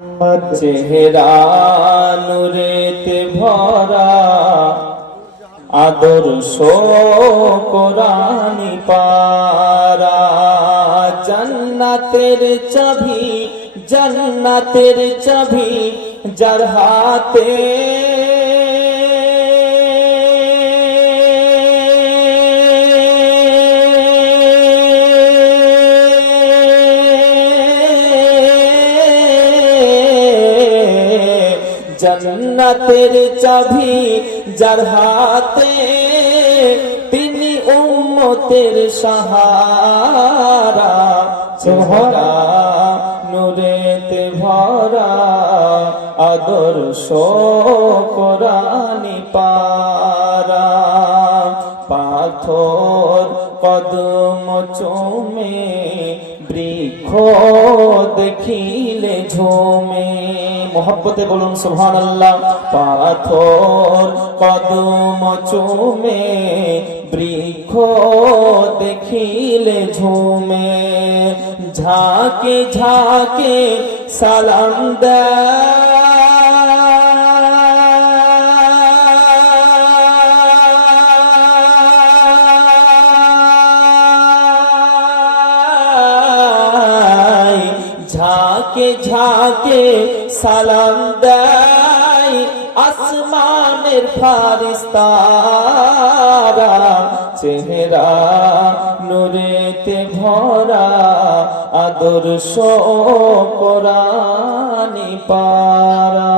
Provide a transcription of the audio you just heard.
চেহারা নূরেতে ভরা আদর্শ কোরআনি পারা জান্নাতের চাবি যার হাতে জান্নাতের চাবি যার হাতে তিনি উম্মতের সাহারা চেহারা নূরেতে ভরা আদর্শ কোরআনি পারা পাথর কদম চুমে বৃক্ষ দেখিলে ঝুমে মোহব্বতে বলুন সুবহানাল্লাহ পাথর কদম চুমে বৃক্ষ দেখিলে ঝুমে ঝাঁকে ঝাঁকে সালাম দেয় ঝাঁকে ঝাঁকে সালাম দেয় আসমানের ফারিস্তারা চেহারা নূরেতে ভরা আদর্শ কোরআনি পারা।